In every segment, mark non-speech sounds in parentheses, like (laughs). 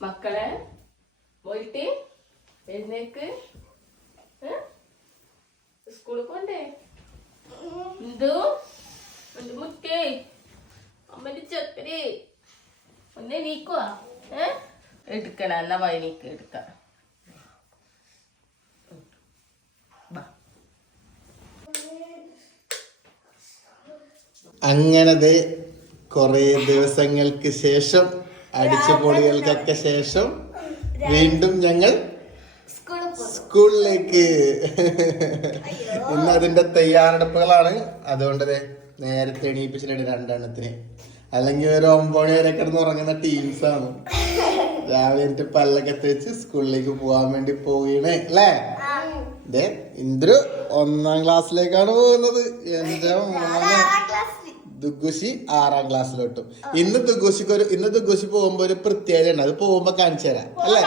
മക്കളെ പോയിട്ട് എഴുന്നേക്ക്? സ്കൂളിൽ പോണ്ടേ? എന്തോ? മുറ്റേ? അമ്മന്റെ ചക്കരേ ഒന്ന് എണീക്കുവാ ഏ? എടുക്കണ. എന്നാ വൈനീക്ക് എടുക്കാം. അങ്ങനത് കുറെ ദിവസങ്ങൾക്ക് ശേഷം അടിച്ചുപൊളികൾക്കൊക്കെ ശേഷം വീണ്ടും ഞങ്ങൾ സ്കൂളിലേക്ക്. ഇന്ന് അതിന്റെ തയ്യാറെടുപ്പുകളാണ്. അതുകൊണ്ട് നേരത്തെ എണീപ്പിച്ചിട്ടുണ്ട് രണ്ടെണ്ണത്തിന്. അല്ലെങ്കിൽ ഒരു ഒമ്പത് മണി വരെ കിടന്ന് ഉറങ്ങുന്ന ടീംസാണ് രാവിലെ എന്നിട്ട് പല്ലൊക്കെ തേച്ച് സ്കൂളിലേക്ക് പോകാൻ വേണ്ടി പോവുകയാണ് അല്ലേ? ഇന്ദ്രു ഒന്നാം ക്ലാസ്സിലേക്കാണ് പോകുന്നത്. എന്റെ മോനെ. ദുഗുശി ആറാം ക്ലാസ്സിലോട്ടും. ഇന്ന് ദുഗുശിക്ക് ഒരു ഇന്ന് ദുഗുശി പോകുമ്പോ ഒരു പ്രത്യേകത ഉണ്ട് അത് പോകുമ്പോ കാണിച്ചു തരാം. അല്ലേ?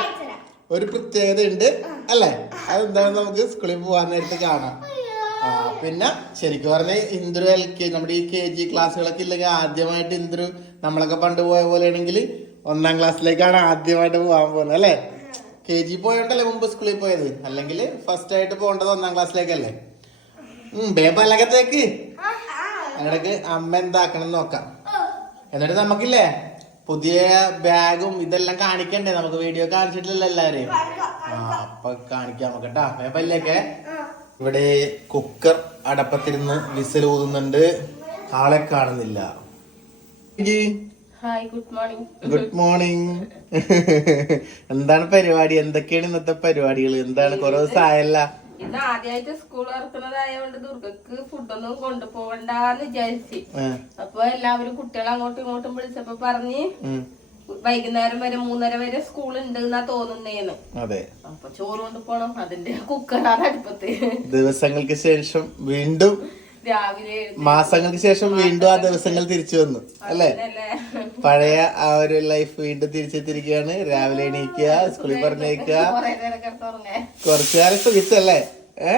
ഒരു പ്രത്യേകത ഉണ്ട് അല്ലേ? അതെന്താണെന്ന് നമുക്ക് സ്കൂളിൽ പോകാൻ നേരത്തെ കാണാം. ആ പിന്നെ ശരിക്കും പറഞ്ഞ ഇന്ദ്രു എൽ കെ നമ്മുടെ ഈ കെ ജി ക്ലാസ്സുകളൊക്കെ ഇല്ലെങ്കിൽ ആദ്യമായിട്ട് ഇന്ദ്രു നമ്മളൊക്കെ പണ്ട് പോയ പോലെ ആണെങ്കിൽ ഒന്നാം ക്ലാസ്സിലേക്കാണ് ആദ്യമായിട്ട് പോകാൻ പോകുന്നത് അല്ലേ? കെ ജി പോയോണ്ടല്ലേ മുമ്പ് സ്കൂളിൽ പോയത്? അല്ലെങ്കിൽ ഫസ്റ്റ് ആയിട്ട് പോകേണ്ടത് ഒന്നാം ക്ലാസ്സിലേക്കല്ലേ? ഉം ബേബല്ലകത്തേക്ക് അങ്ങടക്ക് അമ്മ എന്താക്കണം നോക്കാം. എന്നിട്ട് നമുക്കില്ലേ പുതിയ ബാഗും ഇതെല്ലാം കാണിക്കണ്ടേ? നമുക്ക് വീഡിയോ കാണിച്ചിട്ടില്ല എല്ലാരെയും ആ അപ്പൊ കാണിക്കാം നമുക്ക് കേട്ടാ ഇവിടെ കുക്കർ അടപ്പത്തിരുന്ന് വിസിൽ ഊതുന്നുണ്ട്. ആളെ കാണുന്നില്ല. Hi good morning good morning എന്താണ് പരിപാടി? എന്തൊക്കെയാണ് ഇന്നത്തെ പരിപാടികൾ എന്താണ്? കൊറേ ദിവസം ആയല്ല ഇന്ന് ആദ്യമായിട്ട് സ്കൂൾ തുറക്കുന്നതായതുകൊണ്ട് ദുർഗക്ക് ഫുഡൊന്നും കൊണ്ടുപോകണ്ടെന്ന് വിചാരിച്ച്. അപ്പൊ എല്ലാവരും കുട്ടികൾ അങ്ങോട്ടും ഇങ്ങോട്ടും വിളിച്ചപ്പോ പറഞ്ഞ് വൈകുന്നേരം വരെ മൂന്നര വരെ സ്കൂൾ ഉണ്ട് എന്നാ തോന്നുന്നേന്ന്. അതെ. അപ്പൊ ചോറ് കൊണ്ടുപോകണം അതിന്റെ കുക്കറാണ് അടുപ്പത്ത്. ദിവസങ്ങൾക്ക് ശേഷം വീണ്ടും രാവിലെ മാസങ്ങൾക്ക് ശേഷം വീണ്ടും ആ ദിവസങ്ങൾ തിരിച്ചു വന്നു അല്ലേ? പഴയ ആ ഒരു ലൈഫ് വീണ്ടും തിരിച്ചെത്തിരിക്കുകയാണ് രാവിലെ എണീക്കുക സ്കൂളിൽ പറഞ്ഞേക്കുക കുറച്ചു കാലം സുഖിച്ചല്ലേ? ഏ?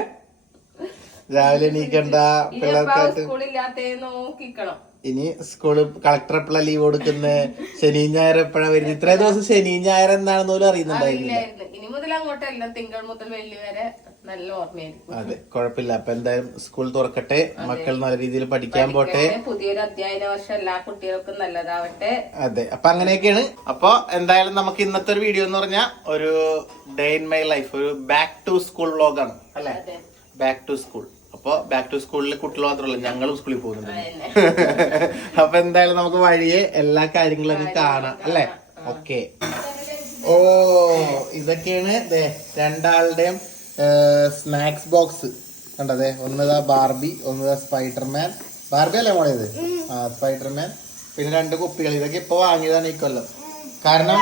രാവിലെ എണീക്കണ്ട പിള്ളേർക്കായിട്ട്. സ്കൂളില്ലാത്തേ നോക്കിക്കണം. ഇനി സ്കൂൾ കളക്ടർ എപ്പോഴാ ലീവ് കൊടുക്കുന്നത് ശനി ഞായർ എപ്പോഴാ വരുന്നത് ഇത്രയും ദിവസം ശനി ഞായർ എന്താണെന്ന് പോലും അറിയുന്നുണ്ടായിരുന്നില്ല. ഇനി മുതൽ അങ്ങോട്ടല്ല തിങ്കൾ മുതൽ വെള്ളി വരെ നല്ല ഓർമ്മയായിരിക്കും. അതെ കുഴപ്പമില്ല. അപ്പൊ എന്തായാലും സ്കൂൾ തുറക്കട്ടെ. മക്കൾ നല്ല രീതിയിൽ പഠിക്കാൻ പോട്ടെ. പുതിയൊരു അധ്യയന വർഷം എല്ലാ കുട്ടികൾക്കും നല്ലതാവട്ടെ. അതെ അപ്പൊ അങ്ങനെയൊക്കെയാണ്. അപ്പൊ എന്തായാലും നമുക്ക് ഇന്നത്തെ ഒരു വീഡിയോ എന്ന് പറഞ്ഞാൽ ഒരു ഡേ ഇൻ മൈ ലൈഫ് ഒരു ബാക്ക് ടു സ്കൂൾ വ്ലോഗാണ് അല്ലെ? ബാക്ക് ടു സ്കൂൾ അപ്പൊ ബാക്ക് ടു സ്കൂളിൽ കുട്ടികൾ മാത്രമല്ല ഞങ്ങളും സ്കൂളിൽ പോകുന്നുണ്ട്. അതന്നെ. (laughs) അപ്പൊ എന്തായാലും നമുക്ക് വഴിയെ എല്ലാ കാര്യങ്ങളും കാണാം അല്ലെ? ഓക്കെ ഓ ഇതൊക്കെയാണ് രണ്ടാളുടെയും സ്നാക്സ് ബോക്സ് കണ്ടതേ ഒന്നതാ ബാർബി ഒന്നതാ സ്പൈഡർമാൻ. ബാർബി അല്ലേ മോളേത് ആ സ്പൈഡർമാൻ. പിന്നെ രണ്ട് കുപ്പികൾ. ഇതൊക്കെ ഇപ്പൊ വാങ്ങിയതാണ് ഈ കൊല്ലം കാരണം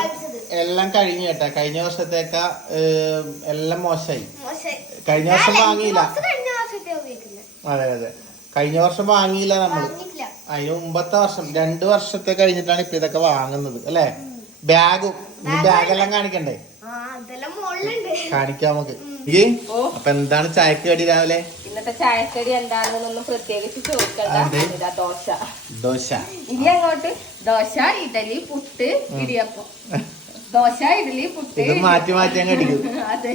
എല്ലാം കഴിഞ്ഞു കേട്ടാ. കഴിഞ്ഞ വർഷത്തേക്കാ എല്ലാം മോശമായി. കഴിഞ്ഞ വർഷം വാങ്ങിയില്ല. അതെ അതെ. കഴിഞ്ഞ വർഷം വാങ്ങിയില്ല നമ്മൾ അതിന് മുമ്പത്തെ വർഷം രണ്ടു വർഷത്തെ കഴിഞ്ഞിട്ടാണ് ഇപ്പൊ ഇതൊക്കെ വാങ്ങുന്നത് അല്ലേ? ബാഗും. ബാഗെല്ലാം കാണിക്കണ്ടേ? കാണിക്കാം നമുക്ക്. അപ്പൊ എന്താണ് ചായക്കടി കടി രാവിലെ? ഇന്നത്തെ ചായക്കടി എന്താണെന്നൊന്നും പ്രത്യേകിച്ച് ചോദിക്കണ്ട. ദോശ. ദോശ. ഇനി അങ്ങോട്ട് ദോശ ഇഡലി പുട്ട് ഇടിയപ്പം. ദോശ ഇഡലി പുട്ട് ഇത് മാറ്റി മാറ്റി അങ്ങ് അടിക്കും. (laughs) അതെ.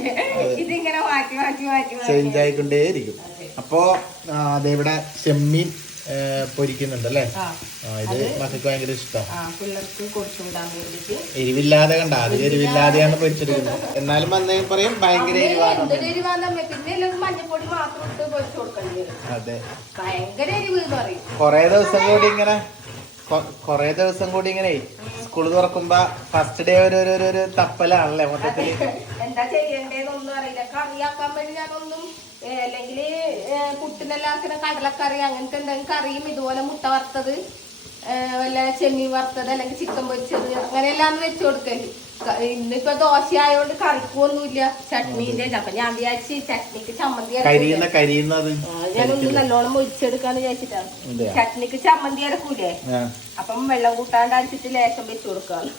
ഇതിങ്ങനെ മാറ്റി മാറ്റി മാറ്റി മാറ്റി ചേഞ്ച് ആയിക്കൊണ്ടേയിരിക്കും. അപ്പോ ഇവിടെ ചെമ്മീൻ പൊരിക്കുന്നുണ്ട് അല്ലേ ഇത് മക്കൾക്ക് ഭയങ്കര ഇഷ്ടം. എരിവില്ലാതെ കണ്ട അതിൽ എരിവില്ലാതെയാണ് പൊരിച്ചെടുക്കുന്നത്. എന്നാലും വന്നേ പറയും ഭയങ്കര അതെ. കൊറേ ദിവസം കൂടി ഇങ്ങനെ കൊറേ ദിവസം കൂടി ഇങ്ങനെ സ്കൂൾ തുറക്കുമ്പോ ഫസ്റ്റ് ഡേ ഒരു ഒരു- ഒരു തപ്പലാണല്ലേ മൊത്തത്തിൽ? എന്താ ചെയ്യേണ്ടതെന്നൊന്നും അറിയില്ല. കറിയാക്കാൻ വേണ്ടി ഞാനൊന്നും അല്ലെങ്കിൽ പുട്ടിനെല്ലാം ആക്കുന്ന കടലക്കറി അങ്ങനത്തെ എന്തെങ്കിലും കറിയും ഇതുപോലെ മുട്ട വറുത്തത് വല്ല ചെമ്മീൻ വറുത്തത് അല്ലെങ്കിൽ ചിക്കൻ പൊരിച്ചത് അങ്ങനെയെല്ലാം വെച്ചു കൊടുക്കൽ. ഇന്നിപ്പോ ദോശ ആയതുകൊണ്ട് കറിക്കൊന്നുമില്ല ചട്നീന്റെ അപ്പൊ ഞാൻ വിചാരിച്ച് ചട്നിക്ക് ചമ്മന്തി ഞാനൊന്ന് നല്ലോണം മൊരിച്ചെടുക്കാന്ന് വിചാരിച്ചിട്ടാണ്? ചട്നിക്ക് ചമ്മന്തി അരക്കൂലേ? അപ്പം വെള്ളം കൂട്ടാണ്ട് അടിച്ചിട്ട് ലേശം വെച്ചു കൊടുക്കാണ്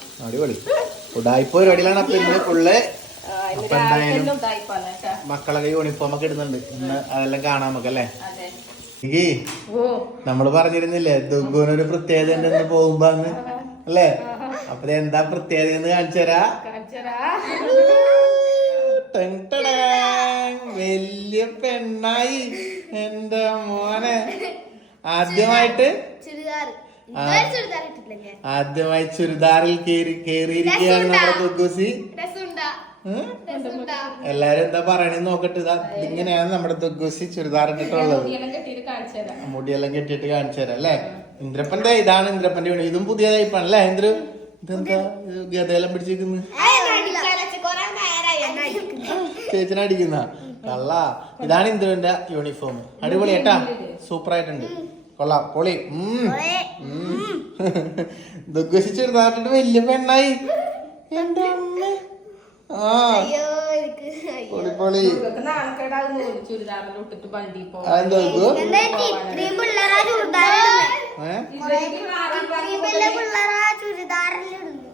മക്കളൊക്കെ യൂണിഫോം ഒക്കെ ഇടുന്നുണ്ട്. ഇന്ന് അതെല്ലാം കാണാൻ നമുക്കല്ലേ? അതെ. ഈ ഓ. നമ്മൾ പറഞ്ഞിരുന്നില്ലേ ദുഗുനൊരു പ്രത്യേകത ഉണ്ടെന്ന് പോകുമ്പോ അന്ന്. അല്ലേ? അപ്പൊ എന്താ പ്രത്യേകത എന്ന് കാണിച്ചു തരാ. കാണിച്ചു കാണിച്ചരാ വലിയ പെണ്ണായി. എന്റെ മോനെ. ആദ്യമായിട്ട്? ചുരിദാർ. ആ. ചുരിദാർ ഇട്ടിട്ടില്ല ആദ്യമായി ചുരിദാറിൽ കേറി കേറിയിരിക്കുകയാണ് നമ്മുടെ ദുഗുസി. എല്ലാരും എന്താ പറയണെന്ന് നോക്കട്ടെ. ഇതാ ഇങ്ങനെയാണ് നമ്മുടെ ദുഗ്ഗുസി ചുരിദാർ ഇട്ടിട്ടുള്ളത് മുടിയെല്ലാം കെട്ടിയിട്ട് കാണിച്ചു തരാം അല്ലേ? ഇന്ദ്രപ്പന്റെ ഇതാണ് ഇന്ദ്രപ്പന്റെ വീട് ഇതും പുതിയ ടൈപ്പാണ് അല്ലേ ഇന്ദ്ര? ഇതെന്താ? ഇത് ഗതയെല്ലാം പിടിച്ചിരിക്കുന്നു. കൊറേ നേരമായി എന്നെ അടിക്കുന്നു. ചേച്ചിനെ അടിക്കുന്ന. കള്ള. ഇതാണ് ഇന്ദ്രന്റെ യൂണിഫോം. അടിപൊളി ഏട്ടാ. സൂപ്പർ ആയിട്ടുണ്ട് കൊള്ളാം. പൊളി. ദുഗ്ഗുസി ചുരിദാറിട്ട് വലിയ പെണ്ണായി? എന്താ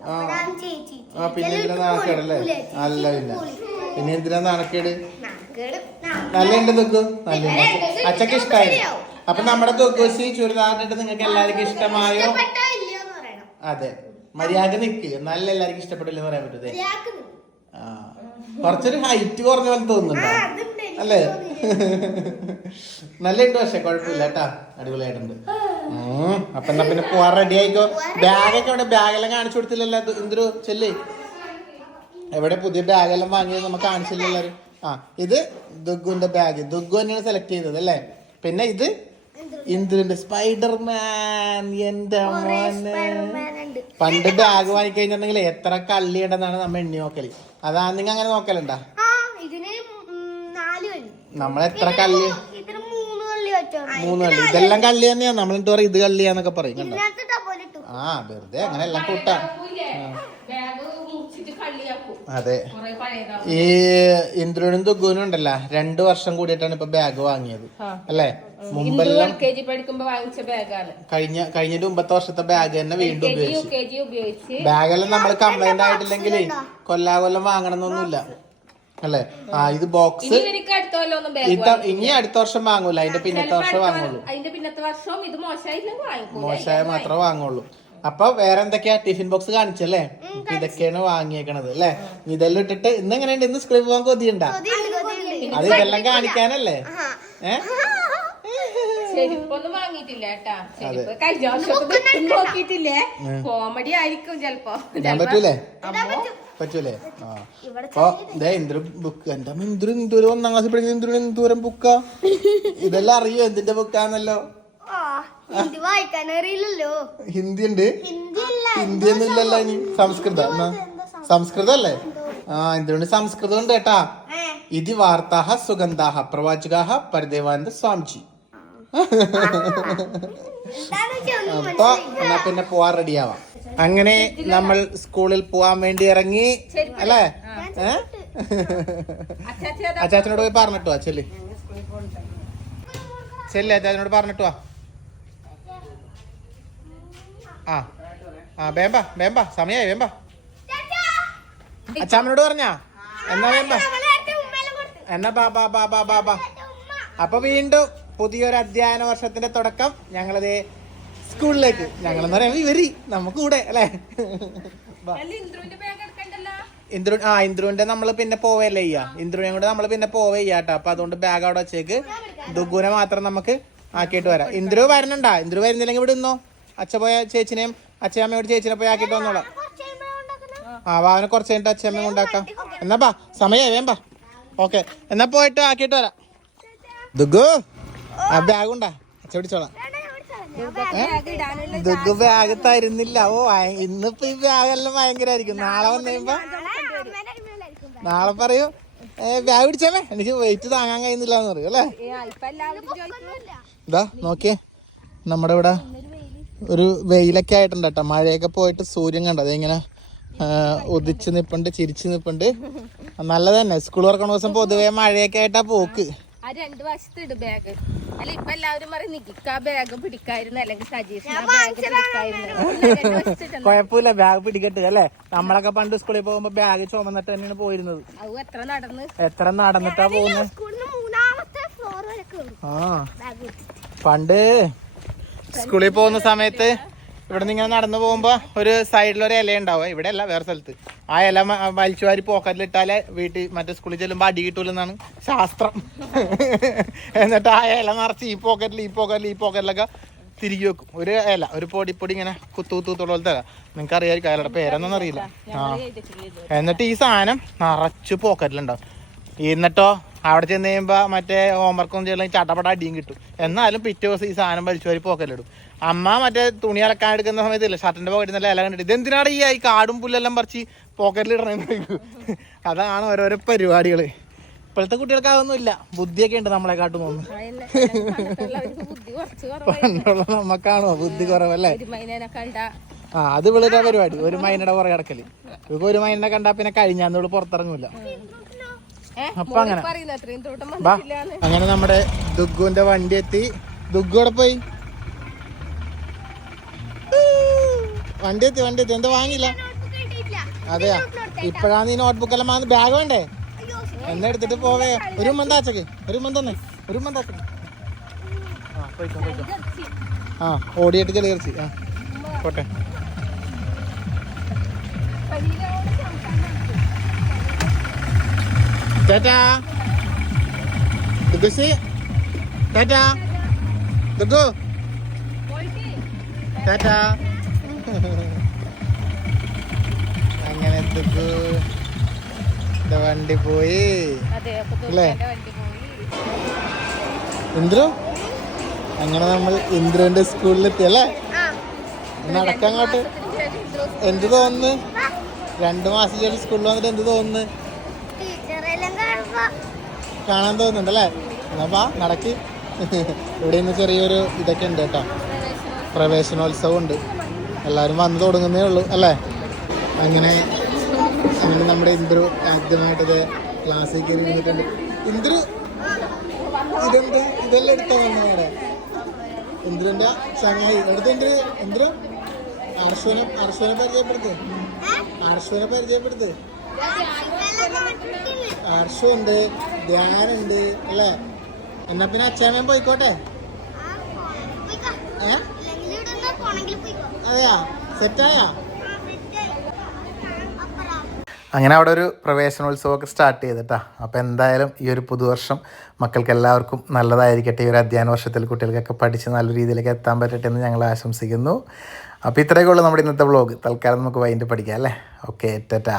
ആ. പിന്നെ എന്തിനാ നാണക്കേടല്ലേ അല്ല? പിന്നെ. പിന്നെ എന്തിനാ നാണക്കേട്. നല്ല ഉണ്ട് തൊക്കു നല്ല അച്ഛക്ക് ഇഷ്ടം ഇഷ്ടമായി അപ്പൊ നമ്മുടെ തൊക്കുശി ചുരിദാറിട്ട് നിങ്ങൾക്ക് എല്ലാവർക്കും ഇഷ്ടമായോ? അതെ. മര്യാദ നിക്ക്. നല്ല എല്ലാവർക്കും ഇഷ്ടപ്പെട്ടില്ലെന്ന് പറയാൻ പറ്റൂതേ കുറച്ചൊരു ഹൈറ്റ് കുറഞ്ഞ പോലെ തോന്നുന്നുണ്ടോ? അല്ലേ? നല്ലുണ്ട് പക്ഷെ കുഴപ്പമില്ല കേട്ടാ. അടിപൊളിയായിട്ടുണ്ട്. അപ്പൊ എന്നാ പിന്നെ പോവാൻ റെഡി ആയിക്കോ? ബാഗൊക്കെ ഇവിടെ ബാഗെല്ലാം കാണിച്ചു കൊടുത്തില്ലല്ലോ എന്തൊരു ചെല്ലേ? എവിടെ പുതിയ ബാഗെല്ലാം വാങ്ങിയത് നമുക്ക് എല്ലാവരും. ആ ഇത് ദുഗുന്റെ ബാഗ് ദുഗു തന്നെയാണ് സെലക്ട് ചെയ്തത് അല്ലേ? പിന്നെ ഇത് ഇന്ദ്രന്റെ സ്പൈഡർമാൻ എന്റെ മോനെ. പണ്ട് ബാഗ് വാങ്ങിക്കഴിഞ്ഞിട്ടുണ്ടെങ്കിൽ എത്ര കള്ളി ഉണ്ടെന്നാണ് നമ്മൾ എണ്ണി നോക്കൽ. അതാ നിങ്ങൾ അങ്ങനെ നോക്കലുണ്ടാ? നമ്മൾ എത്ര കള്ളി? മൂന്ന് കള്ളി ഇതെല്ലാം കള്ളി. തന്നെയാണ് നമ്മൾ എന്നിട്ട് പറയും? ഇത് കള്ളിയാന്നൊക്കെ പറയും ആ വെറുതെ അങ്ങനെ എല്ലാം കൂട്ടാ അതെ. ഈ ഇന്ദ്രനും ദുഗുനും ഉണ്ടല്ല രണ്ടു വർഷം കൂടിയിട്ടാണ് ഇപ്പൊ ബാഗ് വാങ്ങിയത്. അല്ലേ? മുമ്പെല്ലാം കഴിഞ്ഞ കഴിഞ്ഞിട്ട് മുമ്പത്തെ വർഷത്തെ ബാഗ് തന്നെ വീണ്ടും ഉപയോഗിച്ചു. ബാഗെല്ലാം നമ്മൾ കംപ്ലൈന്റ് ആയിട്ടില്ലെങ്കിൽ കൊല്ലാകൊല്ലം വാങ്ങണമെന്നൊന്നുമില്ല. അല്ലേ? ആ ഇത് ബോക്സ് ഇനി അടുത്ത കൊല്ലം വർഷം വാങ്ങൂല. അതിന്റെ പിന്നത്തെ വർഷം വാങ്ങുള്ളൂ. മോശമായ മാത്രമേ വാങ്ങുള്ളൂ. അപ്പൊ വേറെ എന്തൊക്കെയാ ടിഫിൻ ബോക്സ് കാണിച്ചല്ലേ? ഇതൊക്കെയാണ് വാങ്ങിയേക്കണത് അല്ലേ? ഇതെല്ലാം ഇട്ടിട്ട് ഇന്ന് എങ്ങനെയുണ്ട്? ഇന്ന് സ്കൂളിൽ പോകാൻ കൊതിയുണ്ടാ? അത് ഇതെല്ലാം കാണിക്കാനല്ലേ? ഏ? ചെരുപ്പൊന്നും വാങ്ങിയിട്ടില്ല കേട്ടാ. ചെരുപ്പ് കഴിഞ്ഞ വർഷത്തെ നോക്കിയിട്ടില്ലേ? കോമഡി ആയിരിക്കും ചെലപ്പോ. ഞാൻ പറ്റൂലേ? അമ്മോ. പറ്റൂലേ? ഇവിടെ അപ്പൊ ഇതേ ഇന്ദ്രു ബുക്ക് എന്താ അമ്മ ഇന്ദ്രു എന്തോരം ഒന്നാം ക്ലാസ്സിൽ പഠിക്കുന്ന ഇന്ദ്രു എന്തോരം ബുക്കാ (laughs) ഇതെല്ലാം അറിയോ? എന്തിന്റെ ബുക്കാന്നല്ലോ ഹിന്ദി വായിക്കാൻ അറിയില്ലല്ലോ. ഹിന്ദി ഉണ്ട്. ഹിന്ദി അല്ല ഹിന്ദി ഒന്നും ഇല്ലല്ലോ ഇനി. സംസ്കൃതം. സംസ്കൃതം അല്ലേ ആ എന്തുകൊണ്ട് സംസ്കൃതം ഉണ്ട് കേട്ടാ ഇതി വാർത്താഹ സുഗന്ധാഹ പ്രവാചകാഹ പരിദേവാനന്ദ സ്വാമിജി. അപ്പൊ എന്നാ പിന്നെ പോവാൻ റെഡിയാവാം. അങ്ങനെ നമ്മൾ സ്കൂളിൽ പോവാൻ വേണ്ടി ഇറങ്ങി അല്ലേ? അച്ചാച്ചനോട് പോയി പറഞ്ഞിട്ടോ ചെല്ലി. ചെല്ലി അച്ചാച്ചനോട് പറഞ്ഞിട്ടോ. ആ. ആ വേമ്പ വേമ്പ സമയായി വേമ്പ. അച്ചാമ്മനോട് പറഞ്ഞാ? എന്നാ വേമ്പ. എന്നാ ബാ ബാ ബാ ബാ ബാ ബാ. അപ്പൊ വീണ്ടും പുതിയൊരു അധ്യയന വർഷത്തിന്റെ തുടക്കം ഞങ്ങളത് സ്കൂളിലേക്ക്. ഞങ്ങൾ എന്ന് പറയാം ഇവരി നമുക്ക് കൂടെ അല്ലേ ഇന്ദ്രു ആ ഇന്ദ്രുവിന്റെ നമ്മൾ പിന്നെ പോവല്ലേ ചെയ്യാ? ഇന്ദ്രുവിനെ കൊണ്ട് നമ്മൾ പിന്നെ പോവേ ചെയ്യാട്ടോ അപ്പൊ അതുകൊണ്ട് ബാഗ് അവിടെ വെച്ചേക്ക്. ദുഗുനെ മാത്രം നമുക്ക് ആക്കിയിട്ട് വരാം. ഇന്ദ്രു വരണണ്ടാ ഇന്ദ്രു വരുന്നില്ലെങ്കിൽ ഇവിടെ നിന്നോ? അച്ഛ പോയ ചേച്ചിനെയും അച്ഛയമ്മയോട് ചേച്ചിനെ പോയി ആക്കിയിട്ട് വന്നോളാം. ആ വാവനെ കുറച്ച് കഴിഞ്ഞിട്ട് അച്ഛയമ്മയും ഉണ്ടാക്കാം എന്നാ ബാ വേം വേമ്പാ ഓക്കെ എന്നാ പോയിട്ട് ആക്കിയിട്ട് വരാം. ദുഗു ആ ബാഗ് ഉണ്ടാ? അച്ഛ പിടിച്ചോളാം. ദുഗു ബാഗ് തരുന്നില്ല. ഓ ഇന്നിപ്പോ ഈ ബാഗ് എല്ലാം ഭയങ്കരമായിരിക്കും നാളെ വന്നു കഴിയുമ്പോ നാളെ പറയൂ. ബാഗ് പിടിച്ചേമേ. എനിക്ക് വെയിറ്റ് താങ്ങാൻ കഴിയുന്നില്ല എന്ന് പറയും അല്ലേ? ഇതാ നോക്കിയേ. നമ്മുടെ ഇവിടെ ഒരു വെയിലൊക്കെ ആയിട്ടുണ്ട് കേട്ടോ. മഴയൊക്കെ പോയിട്ട് സൂര്യൻ കണ്ടത് ഇങ്ങനെ ഒതിച്ച് നിപ്പുണ്ട് ചിരിച്ച് നിപ്പുണ്ട്. നല്ലത് തന്നെ. സ്കൂൾ തുറക്കണ ദിവസം പൊതുവേ മഴയൊക്കെ ആയിട്ടാ പോക്ക്. ആ രണ്ട് വശത്ത് ഇട് ബാഗ് അല്ല ഇപ്പൊ എല്ലാവരും പറയും ബാഗ് പിടിക്കായിരുന്നു. അല്ലെങ്കിൽ സജീഷ് ബാഗ് കുഴപ്പമില്ല പിടിക്കട്ടെ അല്ലെ? നമ്മളൊക്കെ പണ്ട് സ്കൂളിൽ പോകുമ്പോ ബാഗ് ചുമന്നിട്ട് തന്നെയാണ് പോയിരുന്നത്. എത്ര നടന്ന്? എത്ര നടന്നിട്ടാ പോകുന്നത് ആ. പണ്ട് സ്കൂളിൽ പോകുന്ന സമയത്ത് ഇവിടെ നിന്ന് ഇങ്ങനെ നടന്നു പോകുമ്പോ ഒരു സൈഡിൽ ഒരു ഇല ഉണ്ടാവും ഇവിടെ അല്ല വേറെ സ്ഥലത്ത്. ആ ഇല വലിച്ചുവാരി വലിച്ചു വാരി പോക്കറ്റിലിട്ടാലേ വീട്ടിൽ മറ്റേ സ്കൂളിൽ ചെല്ലുമ്പോൾ അടി കിട്ടൂലെന്നാണ് ശാസ്ത്രം. (laughs) എന്നിട്ട് ആ ഇല നിറച്ച് ഈ പോക്കറ്റിൽ ഈ പോക്കറ്റിൽ ഈ പോക്കറ്റിലൊക്കെ തിരികെ വെക്കും. ഒരു ഇല ഒരു പൊടി പൊടി ഇങ്ങനെ കുത്തു കുത്തു പോലത്തെ നിങ്ങൾക്ക് അറിയാമായിരിക്കും അയാളുടെ പേരൊന്നും അറിയില്ല. ആ. എന്നിട്ട് ഈ സാധനം നിറച്ച് പോക്കറ്റിലുണ്ടാവും എന്നിട്ടോ അവിടെ ചെന്ന് കഴിയുമ്പോൾ മറ്റേ ഹോംവർക്ക് ഒന്നും ചെയ്യണമെങ്കിൽ ചട്ടപ്പട അടിയും കിട്ടും. എന്നാലും പിറ്റേ ദിവസം ഈ സാധനം വലിച്ചു വരി പോക്കറ്റിലിടും അമ്മ മറ്റേ തുണി അലക്കാൻ എടുക്കുന്ന സമയത്തില്ല ഷർട്ടിന്റെ പോക്കറ്റിൽ നല്ല ഇല കണ്ടിട്ട് ഇതെന്തിനാണ് ഈ ഈ കാടും പുല്ലെല്ലാം പറിച്ച് പോക്കറ്റിൽ ഇടണമെന്ന് ചോദിക്കും. (laughs) അതാണ് ഓരോരോ പരിപാടികൾ ഇപ്പോഴത്തെ കുട്ടികൾക്ക് അതൊന്നുമില്ല ബുദ്ധിയൊക്കെ ഉണ്ട് നമ്മളെ കാട്ടും പോകുന്നു പണ്ടുള്ള നമുക്കാണോ ബുദ്ധി കുറവല്ലേ? ആ അത് വിളിച്ച പരിപാടി. ഒരു മൈനയുടെ പുറകെ കിടക്കൽ ഒരു മൈനനെ കണ്ടാ പിന്നെ കഴിഞ്ഞാന്നോട് പുറത്തിറങ്ങൂല. അപ്പൊ അങ്ങനെ. നമ്മുടെ ദുഗുവിന്റെ വണ്ടി എത്തി. ദുഗു അവിടെ പോയി? വണ്ടി എത്തി വണ്ടി എത്തി. എന്താ വാങ്ങില്ല അതെയാ. ഇപ്പോഴാണ് ഈ നോട്ട്ബുക്ക് എല്ലാം വാങ്ങുന്നത്? ബാഗ് വേണ്ടേ? എന്നെ എടുത്തിട്ട് പോവേ. ഒരു മന്താച്ചക്ക് ഒരു മന്തന്നെ ഒരു മന്താച്ചക്ക് ആ പോയിക്കോ പോയിക്കോ. ആ ഓടിയിട്ട് ചെളി കയറി ആ പോട്ടെ. ടാറ്റാ ദുഗുസി ടാറ്റാ ദുഗു ടാറ്റാ അങ്ങനെ ദുഗു വണ്ടി പോയി അല്ലേ? ഇന്ദ്രു അങ്ങനെ നമ്മൾ ഇന്ദ്രുവിന്റെ സ്കൂളിലെത്തി അല്ലേ നടക്കങ്ങോട്ട് എന്ത് തോന്നുന്നു? രണ്ടു മാസം ചേട്ടൻ സ്കൂളിൽ വന്നിട്ട് എന്ത് തോന്നുന്നു? കാണാൻ തോന്നുന്നുണ്ടല്ലേ എന്നാ നടക്ക്. ഇവിടെ നിന്ന് ചെറിയൊരു ഇതൊക്കെ ഉണ്ട് കേട്ടോ. പ്രവേശനോത്സവം ഉണ്ട്. എല്ലാവരും വന്ന് തുടങ്ങുന്നേ ഉള്ളൂ അല്ലേ? അങ്ങനെ അങ്ങനെ നമ്മുടെ ഇന്ദ്രു ആദ്യമായിട്ടത് ക്ലാസ്സിൽ കയറി നിന്നിട്ടുണ്ട് ഇന്ദ്രു ഇതെന്ത്? ഇതെല്ലാം എടുത്തോ നമ്മുടെ ഇന്ദ്രന്റെ ചങ്ങായി. എടുത്ത് ഇന്ദ്രു? ഇന്ദ്രു അർശ്വനം അർശ്വനെ പരിചയപ്പെടുത്ത്. അർശ്വനെ പരിചയപ്പെടുത്ത്. ഉണ്ട് ധ്യാനുണ്ട് അല്ലേ? എന്നാ പിന്നെ അച്ഛാമ്മയും പോയിക്കോട്ടെ? അതെയാ? സെറ്റായാ? അങ്ങനെ അവിടെ ഒരു പ്രവേശനോത്സവമൊക്കെ സ്റ്റാർട്ട് ചെയ്തിട്ടാ. അപ്പോൾ എന്തായാലും ഈ ഒരു പുതുവർഷം മക്കൾക്ക് എല്ലാവർക്കും നല്ലതായിരിക്കട്ടെ. ഈ ഒരു അധ്യയന വർഷത്തിൽ കുട്ടികൾക്കൊക്കെ പഠിച്ച് നല്ല രീതിയിലേക്ക് എത്താൻ പറ്റട്ടെ എന്ന് ഞങ്ങൾ ആശംസിക്കുന്നു. അപ്പോൾ ഇത്രയൊക്കെ ഉള്ളൂ നമ്മുടെ ഇന്നത്തെ വ്ളോഗ് തൽക്കാലം നമുക്ക് വൈകിട്ട് പഠിക്കാം അല്ലേ? ഓക്കെ ടാറ്റാ